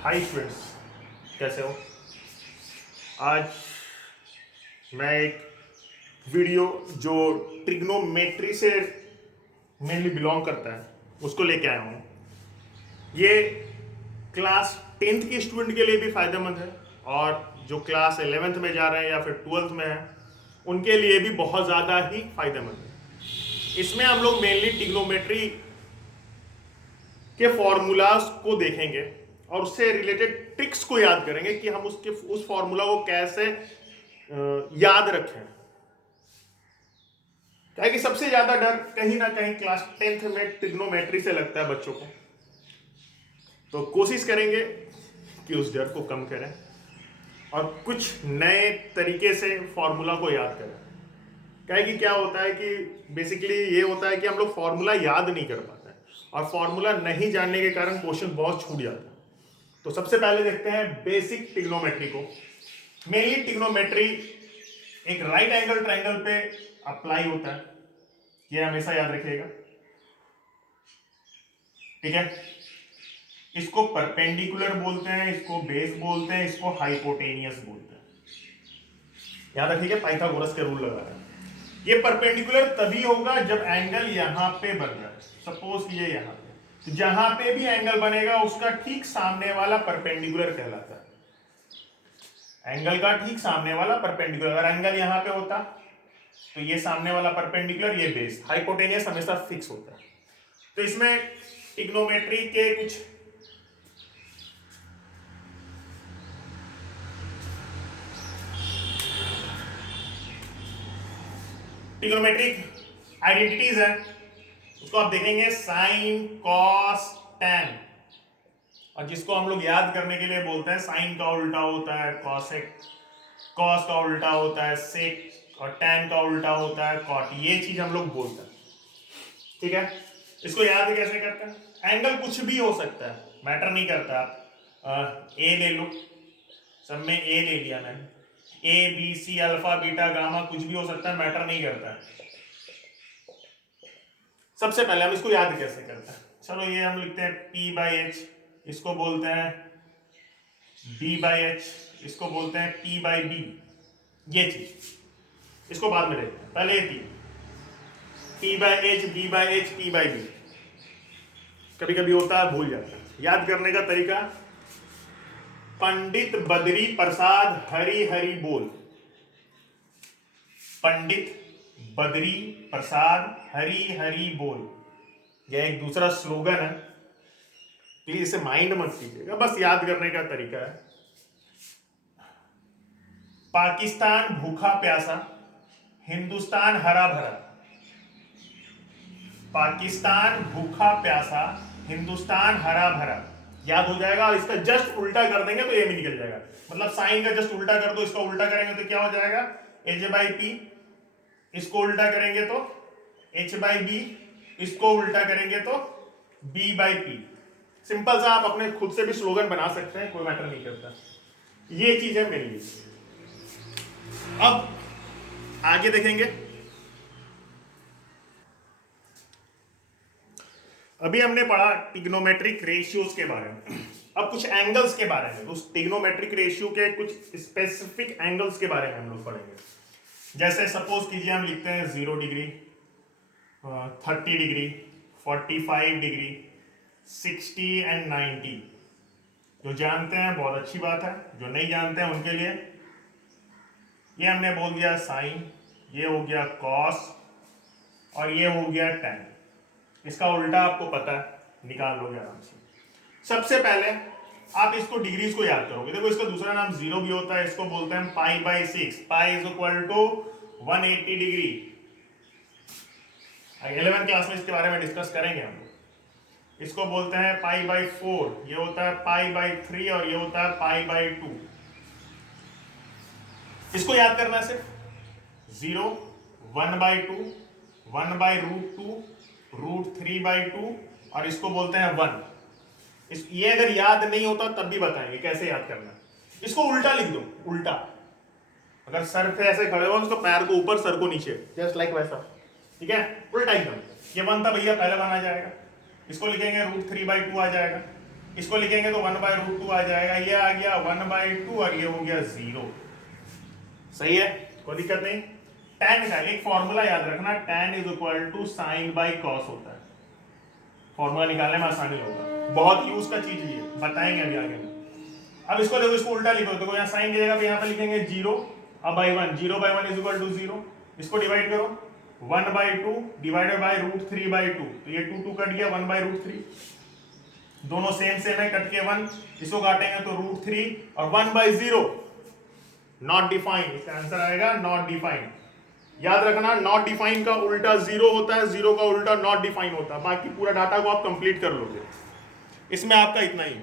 Hi friends, कैसे हो? आज मैं एक वीडियो जो ट्रिग्नोमेट्री से मेनली बिलोंग करता है उसको लेके आया हूँ। ये क्लास 10th के स्टूडेंट के लिए भी फायदेमंद है और जो क्लास 11th में जा रहे हैं या फिर 12th में है उनके लिए भी बहुत ज़्यादा ही फायदेमंद है। इसमें हम लोग मेनली ट्रिग्नोमेट्री के फॉर्मूलाज को देखेंगे और उससे रिलेटेड ट्रिक्स को याद करेंगे कि हम उस फॉर्मूला को कैसे याद रखें। क्या है कि सबसे ज्यादा डर कहीं ना कहीं क्लास 10th में ट्रिग्नोमेट्री से लगता है बच्चों को, तो कोशिश करेंगे कि उस डर को कम करें और कुछ नए तरीके से फॉर्मूला को याद करें। क्या है कि क्या होता है कि बेसिकली ये होता है कि हम लोग फॉर्मूला याद नहीं कर पाते और फॉर्मूला नहीं जानने के कारण क्वेश्चन बहुत छूट जाता है। तो सबसे पहले देखते हैं बेसिक ट्रिग्नोमेट्री को। मेनली ट्रिग्नोमेट्री एक राइट एंगल ट्रायंगल पे अप्लाई होता है, ये हमेशा याद रखिएगा, ठीक है। इसको परपेंडिकुलर बोलते हैं, इसको बेस बोलते हैं, इसको हाइपोटेनियस बोलते हैं। याद रखिएगा, पाइथागोरस के रूल लगा रहे हैं। ये परपेंडिकुलर तभी होगा जब एंगल यहां पे बन रहा है। सपोज ये यहां पे, तो जहां पे भी एंगल बनेगा उसका ठीक सामने वाला परपेंडिकुलर कहलाता है। एंगल का ठीक सामने वाला परपेंडिकुलर, अगर एंगल यहां पे होता तो ये सामने वाला परपेंडिकुलर, ये बेस। हाइपोटेनियस हमेशा फिक्स होता है। तो इसमें ट्रिग्नोमेट्री के कुछ ट्रिग्नोमेट्रिक आइडेंटिटीज है, उसको आप देखेंगे साइन, कॉस, टैन, और जिसको हम लोग याद करने के लिए बोलते हैं साइन का उल्टा होता है कॉसेक, कॉस का उल्टा होता है सेक और टैन का उल्टा होता है कॉट। ये चीज हम लोग बोलते हैं, ठीक है। इसको याद कैसे करते हैं? एंगल कुछ भी हो सकता है, मैटर नहीं करता। आप ए ले लो, सब में ए ले लिया मैंने, A B C alpha beta gamma कुछ भी हो सकता है, मैटर नहीं करता है। सबसे पहले हम इसको याद कैसे करते हैं? चलो ये हम लिखते हैं P बाई एच, इसको बोलते हैं B बाई एच, इसको बोलते हैं P बाई बी। ये चीज इसको बाद में देखते हैं, पहले ये P by H, B by H, P by B. कभी कभी होता है भूल जाता है। याद करने का तरीका, पंडित बद्री प्रसाद हरि हरि बोल। पंडित बद्री प्रसाद हरि हरि बोल, यह एक दूसरा स्लोगन है। प्लीज इसे माइंड मत कीजिएगा, बस याद करने का तरीका है। पाकिस्तान भूखा प्यासा, हिंदुस्तान हरा भरा। पाकिस्तान भूखा प्यासा, हिंदुस्तान हरा भरा, याद हो जाएगा। और इसका जस्ट उल्टा कर देंगे तो ये भी निकल जाएगा। मतलब साइन का जस्ट उल्टा कर दो, इसका उल्टा करेंगे तो क्या हो जाएगा? H by P. इसको उल्टा करेंगे तो एच बाई बी, इसको उल्टा करेंगे तो बी बाई पी। सिंपल सा आप अपने खुद से भी स्लोगन बना सकते हैं, कोई मैटर नहीं करता। ये चीज है मेरे लिए। अब आगे देखेंगे, अभी हमने पढ़ा ट्रिग्नोमेट्रिक रेशियोज के बारे में, अब कुछ एंगल्स के बारे में, उस ट्रिग्नोमेट्रिक रेशियो के कुछ स्पेसिफिक एंगल्स के बारे में हम लोग पढ़ेंगे। जैसे सपोज कीजिए हम लिखते हैं 0 डिग्री, 30 डिग्री, 45 डिग्री, 60 एंड 90। जो जानते हैं बहुत अच्छी बात है, जो नहीं जानते हैं उनके लिए ये हमने बोल दिया साइन, ये हो गया कॉस और ये हो गया टैन। इसका उल्टा आपको पता है, निकाल लोगे आराम से। सबसे पहले आप इसको डिग्रीज को याद करोगे। देखो इसका दूसरा नाम 0 भी होता है, इसको बोलते हैं pi by 6। Pi is equal to 180 degree. 11th class में इसके बारे में डिस्कस करेंगे हम लोग। इसको बोलते हैं पाई बाई 4, ये होता है पाई बाई 3 और ये होता है पाई बाई 2। इसको याद करना है सिर्फ 0, 1 by 2, 1 by root 2, root 3 by 2 और इसको बोलते हैं 1। ये अगर याद नहीं होता तब भी बताएंगे कैसे याद करना। इसको उल्टा लिख दो, उल्टा। अगर सर पे ऐसे खड़े हो, उसको पैर को ऊपर सर को नीचे, जस्ट लाइक वैसा, ठीक है, उल्टा एकदम। ये 1 था भैया, पहले 1 आ जाएगा। इसको लिखेंगे रूट 3 बाई 2 आ जाएगा। इसको लिखेंगे तो 1/√2 आ जाएगा, ये आ गया 1/2 और ये हो गया 0। सही है, कोई दिक्कत नहीं। tan का एक फॉर्मूला याद रखना, tan is equal to sine by cos होता है। फॉर्मूला निकालने में आसानी होगा, बहुत यूज का चीज ये बताएंगे अभी आगे में। अब इसको देखो, इसको उल्टा लिखो, तो यहाँ साइन की जगह पे यहाँ पे लिखेंगे 0 अब बाई 1, 0/1 इज इक्वल टू 0। इसको डिवाइड करो, 1/2 डिवाइडेड बाई √3/2, तो ये 2 कट गया, 1/√3, दोनों सेम सेम है, कट के 1, इसको काटेंगे तो √3 और 1/0 नॉट डिफाइंड, इसका आंसर आएगा नॉट डिफाइंड। याद रखना, नॉट डिफाइंड का उल्टा 0 होता है, 0 का उल्टा नॉट डिफाइंड होता है। बाकी पूरा डाटा को आप कंप्लीट कर लोगे। इसमें आपका इतना ही।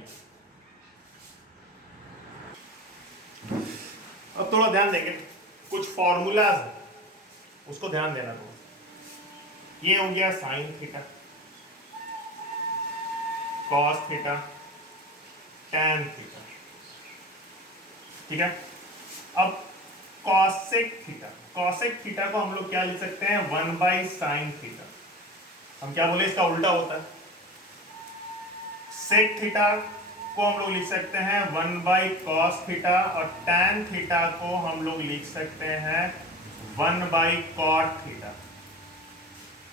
अब थोड़ा ध्यान देंगे, कुछ फॉर्मूलाज उसको ध्यान देना थोड़ा। ये हो गया sine theta, cos theta, tan theta, ठीक है। अब कॉसेक थीटा, कॉसेक थीटा को हम लोग क्या लिख सकते हैं, 1/sin थीटा। हम क्या बोले, इसका उल्टा होता है। सेक थीटा को हम लोग लिख सकते हैं 1/cos थीटा, और tan थीटा को हम लोग लिख सकते हैं 1/cot थीटा।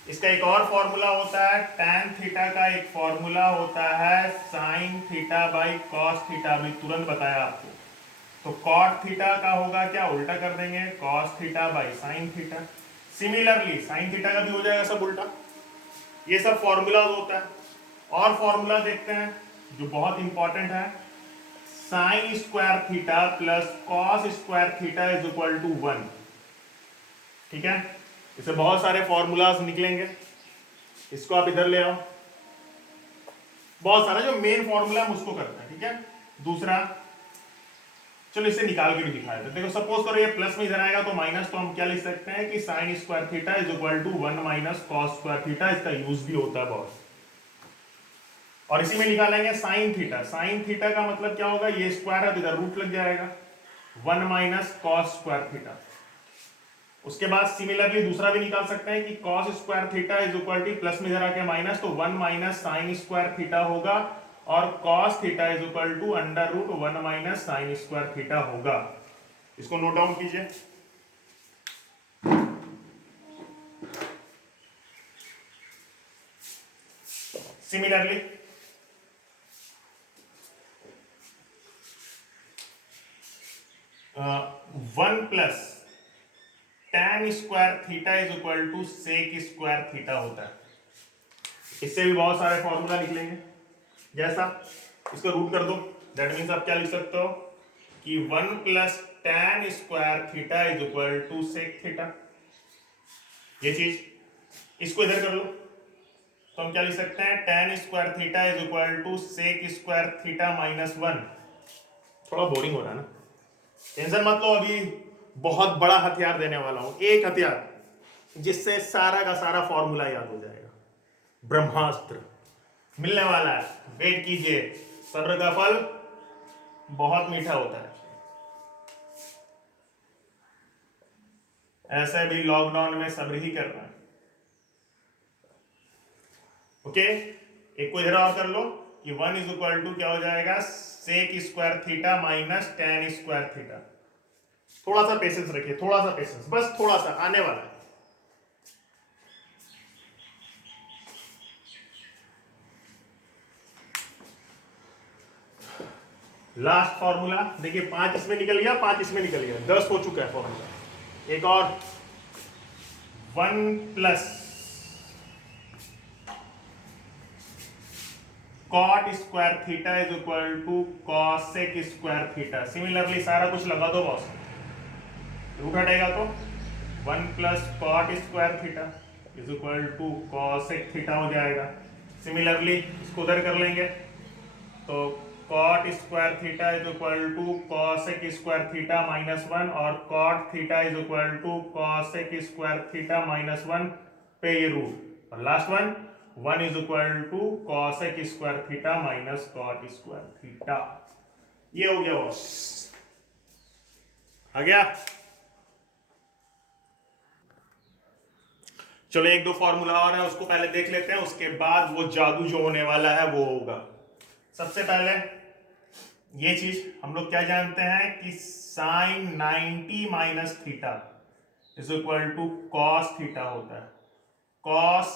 इसका एक और फॉर्मूला होता है, tan थीटा का एक फॉर्मूला होता है sin theta by cos theta, अभी तुरंत बताया आपको। तो cot थीटा का होगा क्या, उल्टा कर देंगे, cos theta by sin theta. Similarly sin theta का भी हो जाएगा सब उल्टा। ये सब फॉर्मूला होता है। और फॉर्मूला देखते हैं जो बहुत इंपॉर्टेंट है, sine square theta plus cos square theta is equal to 1। ठीक है, इसे बहुत सारे फॉर्मूलाज निकलेंगे, इसको आप इधर ले आओ। बहुत सारा जो मेन फॉर्मूला हम उसको करते हैं, ठीक है। दूसरा, चलो इसे निकाल के भी दिखाया था। देखो सपोज करो ये प्लस में इधर आएगा तो माइनस, तो हम क्या लिख सकते हैं कि sine square theta is equal to 1 minus cos square theta. इसका यूज भी होता है बहुत। और इसी में निकालेंगे साइन थीटा। साइन थीटा का मतलब क्या होगा, ये स्क्वायर है तो इधर रूट लग जाएगा, 1 माइनस कॉस स्क्वायर थीटा। उसके बाद सिमिलरली दूसरा भी निकाल सकते हैं कि cos square theta is equal to, plus में इधर आके माइनस, तो 1 माइनस साइन स्क्वायर थीटा होगा, और cos theta is equal to √1 minus sine square theta होगा। इसको नोट डाउन कीजिए। Similarly 1 plus tan square theta is equal to sec square theta होता है। इससे भी बहुत सारे फॉर्मूला निकलेंगे। जैसा इसको रूट कर दो, दैट मीन्स आप क्या लिख सकते हो कि 1 plus tan square theta is equal to sec theta. ये चीज इसको इधर कर लो तो हम क्या लिख सकते हैं, tan square theta is equal to sec square theta minus 1। थोड़ा बोरिंग हो रहा है ना, टेंशन मत लो, अभी बहुत बड़ा हथियार देने वाला हूं, एक हथियार जिससे सारा का सारा फॉर्मूला याद हो जाएगा। ब्रह्मास्त्र मिलने वाला है, वेट कीजिए, सब्र का फल बहुत मीठा होता है। ऐसे भी लॉकडाउन में सब्र ही करना है। ओके, एक को इधर और कर लो कि 1 इज इक्वल टू क्या हो जाएगा, sec square theta minus tan square theta. थोड़ा सा पेशेंस रखिए, थोड़ा सा पेशेंस, बस थोड़ा सा, आने वाला है। लास्ट फॉर्मूला देखिए, 5 इसमें निकल गया, 5 इसमें निकल गया, 10 हो चुका है फॉर्मूला। एक और 1 plus cot square theta is equal to cosec square theta. Similarly सारा कुछ लगा दो बॉस, रूट हटेगा तो 1 plus cot square theta is equal to cosec theta हो जाएगा। सिमिलरली इसको उधर कर लेंगे तो cot square theta is equal to cosec square theta minus 1, और cot theta is equal to cosec square theta minus 1 पे ये रूट, और last one 1 is equal to cosec square theta minus cot square theta. ये हो गया boss, आ गया। चलो एक दो फॉर्मूला और है, उसको पहले देख लेते हैं, उसके बाद वो जादू जो होने वाला है वो होगा। सबसे पहले ये चीज हम लोग क्या जानते हैं कि sine 90 minus theta is equal to cos theta होता है। Cos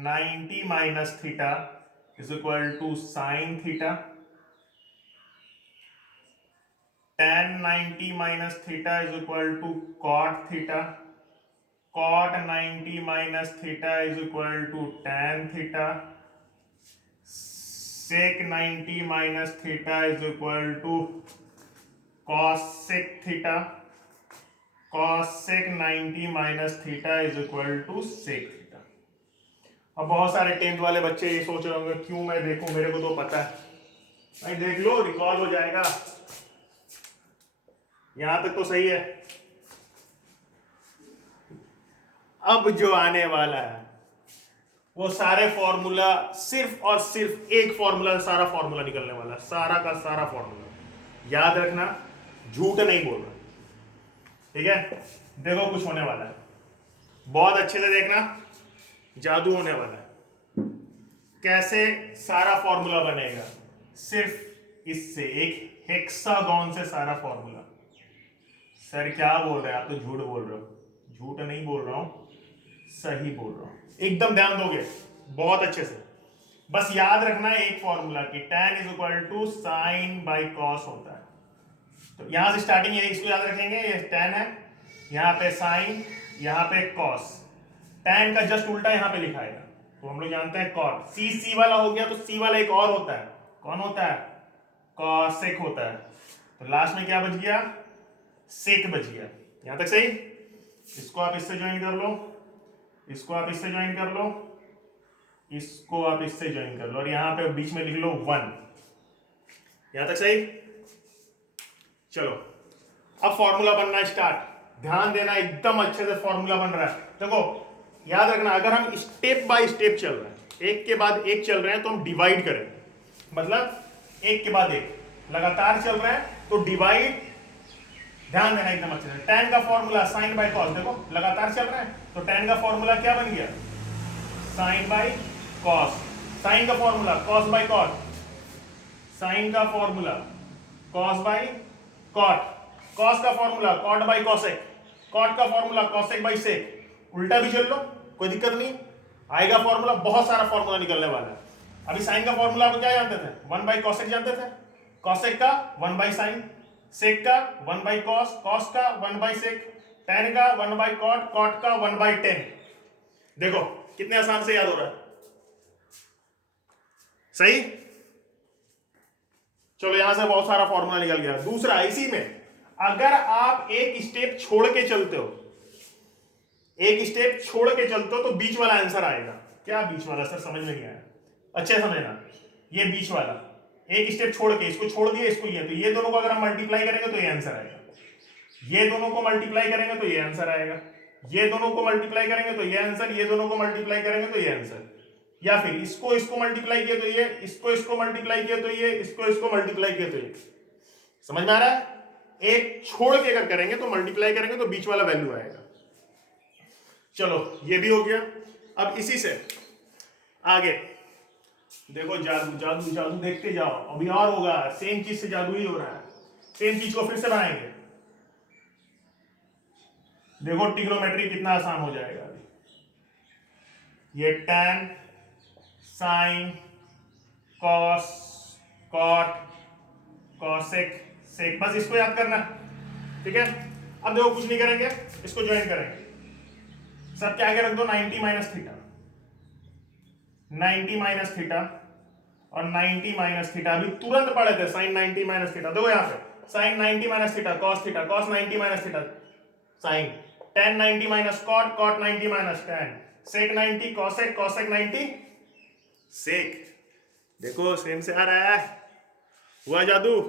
90 minus theta is equal to sine theta. tan 90 minus theta is equal to cot theta. cot 90 minus theta is equal to tan theta. Sec 90 minus theta is equal to cosec theta. Cosec 90 minus theta is equal to sec theta. अब बहुत सारे 10th वाले बच्चे ये सोच रहे होंगे क्यों मैं देखूं, मेरे को तो पता है। भाई देख लो, रिकॉल हो जाएगा। यहां तक तो सही है। अब जो आने वाला है वो सारे फॉर्मूला, सिर्फ और सिर्फ एक फॉर्मूला, सारा फॉर्मूला निकलने वाला है, सारा का सारा फॉर्मूला। याद रखना, झूठ नहीं बोलना, ठीक है। देखो कुछ होने वाला है, बहुत अच्छे से देखना, जादू होने वाला है। कैसे सारा फॉर्मूला बनेगा? सिर्फ इससे, एक हेक्सागोन से सारा फॉर्मूला। सर क्या बोल रहे हैं आप, तो झूठ बोल रहे हो। झूठ नहीं बोल रहा हूं, सही बोल रहा हूं। एकदम ध्यान दोगे बहुत अच्छे से। बस याद रखना है एक फॉर्मूला की, tan is equal to sine by cos होता है। तो यहां से स्टार्टिंग, ये इसको याद रखेंगे, ये tan है, यहां पे साइन, यहां पे कॉस। tan का जस्ट उल्टा यहां पे लिखाएगा, तो हम लोग जानते हैं कॉट। सी वाला हो गया, तो सी वाला एक और होता है, कौन होता है? कॉसेक होता है। तो लास्ट में क्या बच गया? सेक बच गया। यहां तक सही? इसको आप इससे ज्वाइन कर लो, इसको आप इससे ज्वाइन कर लो, इसको आप इससे ज्वाइन कर लो, और यहां पे बीच में लिख लो 1। यहां तक सही? चलो अब फॉर्मूला बनना स्टार्ट। ध्यान देना, एकदम अच्छे से फॉर्मूला बन रहा है। देखो याद रखना, अगर हम स्टेप बाय स्टेप चल रहे हैं, एक के बाद एक चल रहे हैं, तो हम डिवाइड करें, मतलब एक के बाद एक लगातार चल रहे हैं तो डिवाइड। ध्यान देना एकदम अच्छे से। tan का फॉर्मूला साइन बाय कॉस, देखो लगातार चल रहे हैं, तो tan का फॉर्मूला क्या बन गया? Sine by cos. साइन का formula cos by cot. Sine का formula cos by cot. Cos का formula cot by cosec. Cot का फॉर्मूला कॉसेक बाय सेक। उल्टा भी चल लो, कोई दिक्कत नहीं आएगा। फॉर्मूला, बहुत सारा फॉर्मूला निकलने वाला है। अभी साइन का फॉर्मूला आप क्या जानते थे? 1 बाय कॉसेक जानते थे। कॉसेक का 1 बाय साइन, सेक का 1 बाय कॉस, कॉस का 1 बाय सेक, tan का 1 बाय कॉट, कॉट का 1 बाय tan। देखो कितने आसान से याद हो रहा है, सही। चलो यहां से बहुत सारा फॉर्मूला निकल गया। दूसरा, इसी में अगर आप एक स्टेप छोड़ के चलते हो, एक स्टेप छोड़ के चलते हो, तो बीच वाला आंसर आएगा। क्या बीच वाला? सर समझ में नहीं आया, अच्छे समझना। ये बीच वाला एक स्टेप छोड़ के, इसको छोड़ दिया, इसको लिया, तो ये दोनों को अगर हम मल्टीप्लाई करेंगे तो ये आंसर आएगा। ये दोनों को मल्टीप्लाई करेंगे तो ये आंसर आएगा। ये दोनों को मल्टीप्लाई करेंगे तो ये आंसर। ये दोनों को मल्टीप्लाई करेंगे तो ये आंसर। या फिर इसको इसको मल्टीप्लाई किया तो ये, इसको इसको मल्टीप्लाई किया तो ये, इसको इसको मल्टीप्लाई किया तो ये। समझ में आ रहा है? एक छोड़ के अगर करेंगे तो मल्टीप्लाई करेंगे तो बीच वाला वैल्यू आएगा। चलो ये भी हो गया। अब इसी से आगे देखो, जादू जादू जादू देखते जाओ, अभी और होगा। सेम चीज से जादू ही हो रहा है। सेम चीज को फिर से बनाएंगे। देखो ट्रिग्नोमेट्री कितना आसान हो जाएगा। अभी ये tan, sine, cos, cot, cosec, sec, बस इसको याद करना, ठीक है। अब देखो कुछ नहीं करेंगे, इसको ज्वाइन करेंगे। सब क्या आगे रख दो, 90 माइनस थीटा। 90 माइनस थीटा और 90 माइनस थीटा अभी तुरंत पढ़े थे। साइन 90 माइनस थीटा, देखो यहां पे sine 90 minus theta, cos theta, cos 90 minus theta, sine, tan 90 minus cot, cot 90 minus tan, sec 90 cosec, cosec 90 sec. देखो सेम से आ रहा है, हुआ जादू।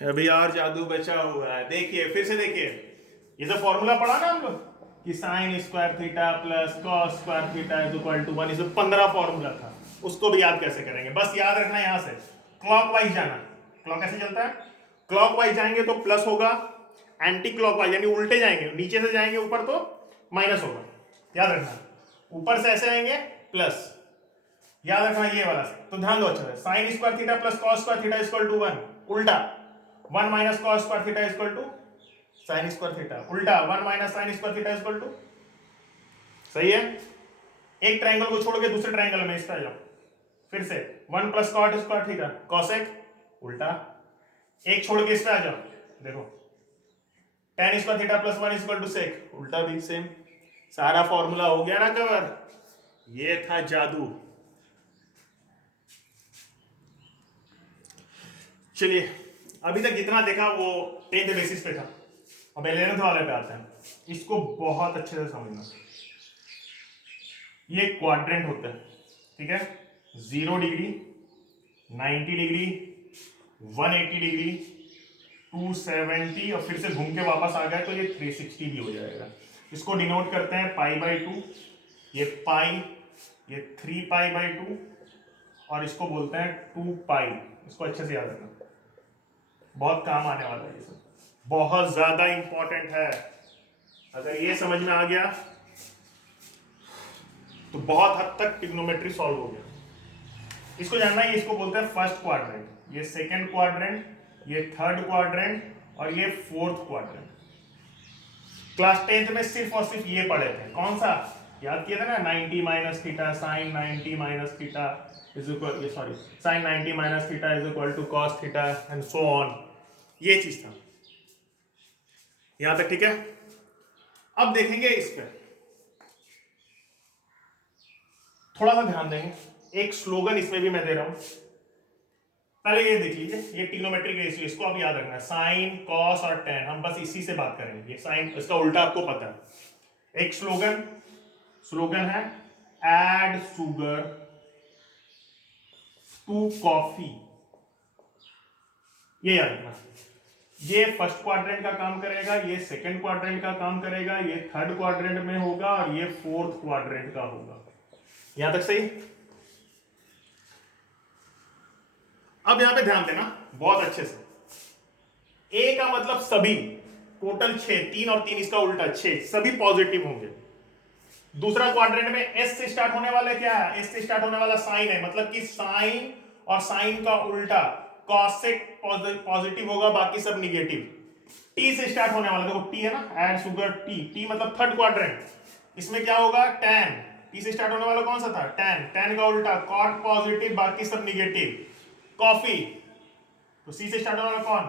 अभी और जादू बचा हुआ है। देखिए फिर से देखिए, ये तो फॉर्मूला पढ़ा ना हम लोग कि sine square theta plus cos square theta is equal to 1। इसमें 15 फॉर्मूला था, उसको भी याद कैसे करेंगे? बस याद रखना, यहां से क्लॉकवाइज जाना। क्लॉक कैसे चलता है? क्लॉकवाइज जाएंगे तो प्लस होगा, एंटी क्लॉकवाइज यानी उल्टे जाएंगे, नीचे से जाएंगे ऊपर तो माइनस होगा। याद रखना, ऊपर से ऐसे आएंगे प्लस, याद रखना ये वाला। तो ध्यान दो अच्छा से, sine square theta plus cos square theta equal to 1, उल्टा 1 minus cos square theta equal to sine square theta, उल्टा 1 minus sine square theta equal to, सही है। एक ट्रायंगल को छोड़ के दूसरे ट्रायंगल में इसका जाओ, फिर से 1 plus cot square theta cosec, उल्टा एक छोड़ के इस पे आ जाओ, देखो tan square theta plus 1 equal to sec, उल्टा भी सेम। सारा फॉर्मूला हो गया ना कवर, ये था जादू। चलिए अभी तक जितना देखा वो 10th बेसिस पे था, अब 11th वाले पे आते हैं। इसको बहुत अच्छे से समझना। ये क्वाड्रेंट होता है, ठीक है, 0 डिग्री, 90 डिग्री, 180 डिग्री, 270 और फिर से घूम के वापस आ गया तो ये 360 भी हो जाएगा। इसको डिनोट करते हैं π/2, ये पाई, ये 3π/2 और इसको बोलते हैं 2π। इसको अच्छे से याद रखना, बहुत काम आने वाला है ये सब, बहुत ज्यादा इंपॉर्टेंट है। अगर ये समझ में आ गया तो बहुत हद तक ट्रिग्नोमेट्री सॉल्व हो गया। इसको जानना है, इसको बोलते हैं फर्स्ट क्वाड्रेंट, ये सेकंड क्वाड्रेंट, ये थर्ड क्वाड्रेंट और ये फोर्थ क्वाड्रेंट। क्लास 10th में सिर्फ और सिर्फ ये पढ़े थे। कौन सा याद किया था ना, 90 minus theta sine 90 minus theta is equal, ये sorry sine 90 minus theta is equal to cos theta and so on, ये चीज था यहां तक, ठीक है। अब देखेंगे इस पे, थोड़ा सा ध्यान देंगे, एक स्लोगन इसमें भी मैं दे रहा हूं। पहले ये देख लीजिए, ये ट्रिग्नोमेट्रिक रेशियो, इसको आप याद रखना है, साइन कॉस और टेन, हम बस इसी से बात करेंगे। ये साइन, इसका उल्टा आपको पता है। एक स्लोगन है ऐड शुगर टू कॉफी, ये याद रखना। ये फर्स्ट क्वाड्रेंट का काम करेगा, ये सेकंड क्वाड्रेंट का काम करेगा, ये थर्ड क्वाड्रेंट में होगा और ये फोर्थ क्वाड्रेंट का होगा। यहां तक सही। अब यहां पे ध्यान देना बहुत अच्छे से। ए का मतलब सभी, टोटल 6, 3 और 3 इसका उल्टा 6, सभी पॉजिटिव होंगे। दूसरा क्वाड्रेंट में एस से स्टार्ट होने वाला क्या है, एस से स्टार्ट होने वाला साइन है, मतलब कि साइन और साइन का उल्टा कॉसेक पॉजिटिव होगा, बाकी सब निगेटिव। टी से स्टार्ट होने वाला, देखो टी है ना, ऐड शुगर टी, टी मतलब थर्ड क्वाड्रेंट, इसमें क्या होगा टैन। टी से स्टार्ट होने वाला कौन सा था, टैन, टैन का उल्टा कॉट पॉजिटिव, बाकी सब निगेटिव। कॉफी, तो सी से स्टार्ट होने वाला कौन,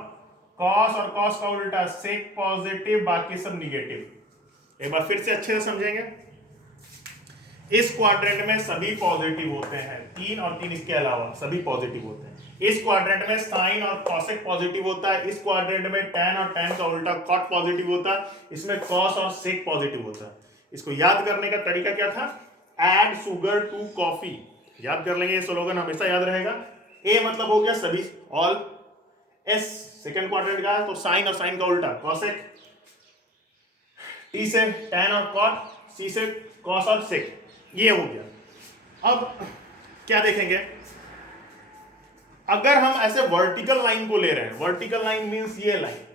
कॉस और कॉस का उल्टा सेक पॉजिटिव, बाकी सब निगेटिव। एक बार फिर से अच्छे से समझेंगे। इस क्वाड्रेंट में सभी पॉजिटिव होते हैं, 3 और 3 इसके अलावा सभी पॉजिटिव होते हैं। इस क्वाड्रेंट में साइन और कॉसेक पॉजिटिव होता है, इस क्वाड्रेंट में टैन और टैन का उल्टा कॉट पॉजिटिव होता है, इसमें कॉस और सेक पॉजिटिव होता है। इसको याद करने का तरीका क्या था, ऐड शुगर टू कॉफी, याद कर लेंगे, ये स्लोगन हमेशा याद रहेगा। ए मतलब हो गया सभी, ऑल। एस सेकंड क्वाड्रेंट का है तो साइन और साइन का उल्टा कॉसेक, टी से टैन और कॉट, सी से कॉस और सेक, ये हो गया। अब क्या देखेंगे, अगर हम ऐसे वर्टिकल लाइन को ले रहे हैं, वर्टिकल लाइन मींस ये लाइन,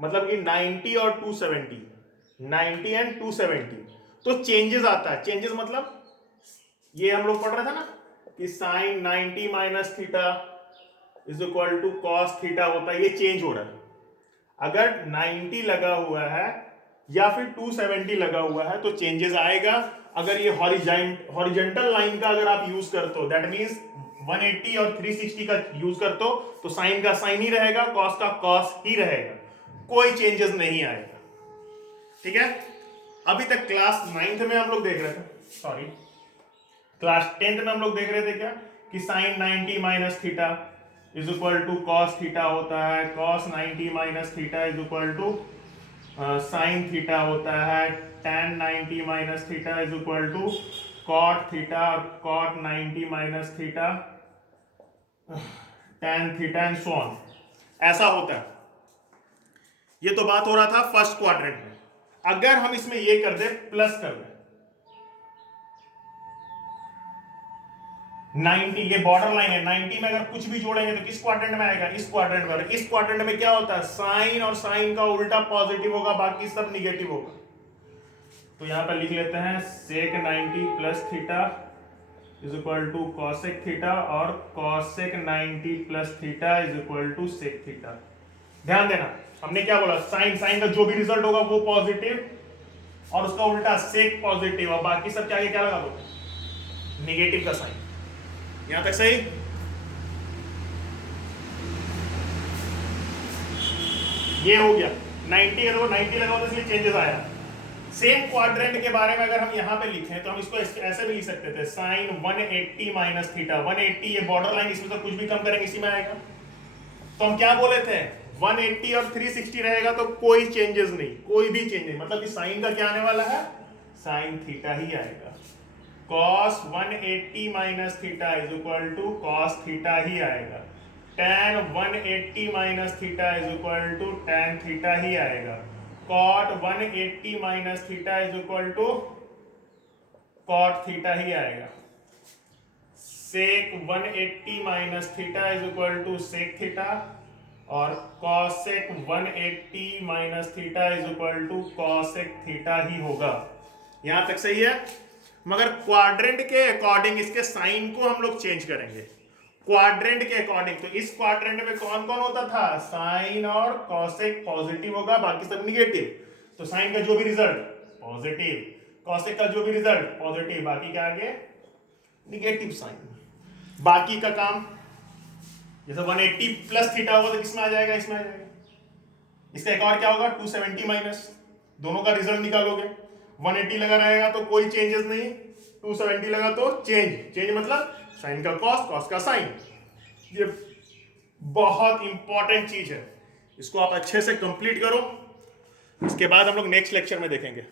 मतलब कि 90 और 270, 90 एंड 270, तो चेंजेस आता है। चेंजेस मतलब ये हम लोग पढ़ रहे थे ना कि sine 90 minus theta is equal to cos theta होता है, ये चेंज हो रहा है। अगर 90 लगा हुआ है या फिर 270 लगा हुआ है तो चेंजेस आएगा। अगर ये हॉरिजेंटल लाइन का अगर आप यूज करते हो, दैट मींस 180 और 360 का यूज करते हो, तो साइन का साइन ही रहेगा, कॉस का कॉस ही रहेगा, कोई चेंजेस नहीं आएगा, ठीक है। अभी तक क्लास 9th में हम लोग देख रहे थे, सॉरी क्लास 10th में हम लोग देख रहे थे क्या, कि sine 90 minus theta is equal to cos theta होता है, cos 90 minus theta is equal to sine theta होता है, tan 90 minus theta is equal to cot theta, और cot 90 minus theta tan theta and so on, ऐसा होता है। ये तो बात हो रहा था फर्स्ट क्वाड्रेंट में। अगर हम इसमें ये कर दे, प्लस कर दे 90, ये बॉर्डर लाइन है, 90 में अगर कुछ भी जोड़ेंगे तो किस क्वाड्रेंट में आएगा, इस क्वाड्रेंट में। इस क्वाड्रेंट में क्या होता है, साइन और साइन का उल्टा पॉजिटिव होगा, बाकी सब निगेटिव होगा। तो यहां पर लिख लेते हैं sec 90 plus theta is equal to cosec theta और cosec 90 plus theta is equal to sec theta. ध्यान देना हमने क्या बोला, साइन का जो भी रिजल्ट होगा वो पॉजिटिव और उसका उल्टा सेक पॉजिटिव और बाकी सब के आगे क्या लगा दो, नेगेटिव का साइन। यहां तक सही? ये हो गया 90 है तो 90 लगाओ तो इसलिए चेंजेस आया। सेम क्वाड्रेंट के बारे में अगर हम यहाँ पे लिखें तो हम इसको ऐसे भी लिख सकते थे, साइन 180 माइनस थीटा। 180 ये बॉर्डर लाइन, इसमें तो कुछ भी कम करेंगे इसी में आएगा। तो हम क्या बोले थे, 180 और 360 रहेगा तो कोई चेंजेस नहीं, कोई भी चेंज नहीं, मतलब कि साइन का क्या आने वाला है, साइन थीटा ही आएगा। cos 180 minus theta is equal to cos theta ही आएगा। tan 180 minus theta is equal to tan theta ही आएगा। cot 180 minus theta is equal to cot theta ही आएगा। sec 180 minus theta is equal to sec theta और cosec 180 minus theta is equal to cosec theta ही होगा। यहां तक सही है? मगर क्वाड्रेंट के अकॉर्डिंग इसके साइन को हम लोग चेंज करेंगे। क्वाड्रेंट के अकॉर्डिंग तो इस क्वाड्रेंट में कौन कौन होता था, साइन और कॉसेक पॉजिटिव होगा, बाकी सब निगेटिव। तो साइन का जो भी रिजल्ट पॉजिटिव, कॉसेक का जो भी रिजल्ट पॉजिटिव, बाकी क्या आगे निगेटिव साइन। बाकी का काम जैसे 180 प्लस थीटा होगा तो किसमें आ जाएगा, इसमें आ जाएगा। इसका एक और क्या होगा, 270 माइनस, दोनों का रिजल्ट निकालोगे। 180 लगा रहेगा तो कोई चेंजेस नहीं, 270 लगा तो चेंज मतलब साइन का कॉस, कॉस का साइन। ये बहुत इंपॉर्टेंट चीज है, इसको आप अच्छे से कंप्लीट करो। इसके बाद हम लोग नेक्स्ट लेक्चर में देखेंगे।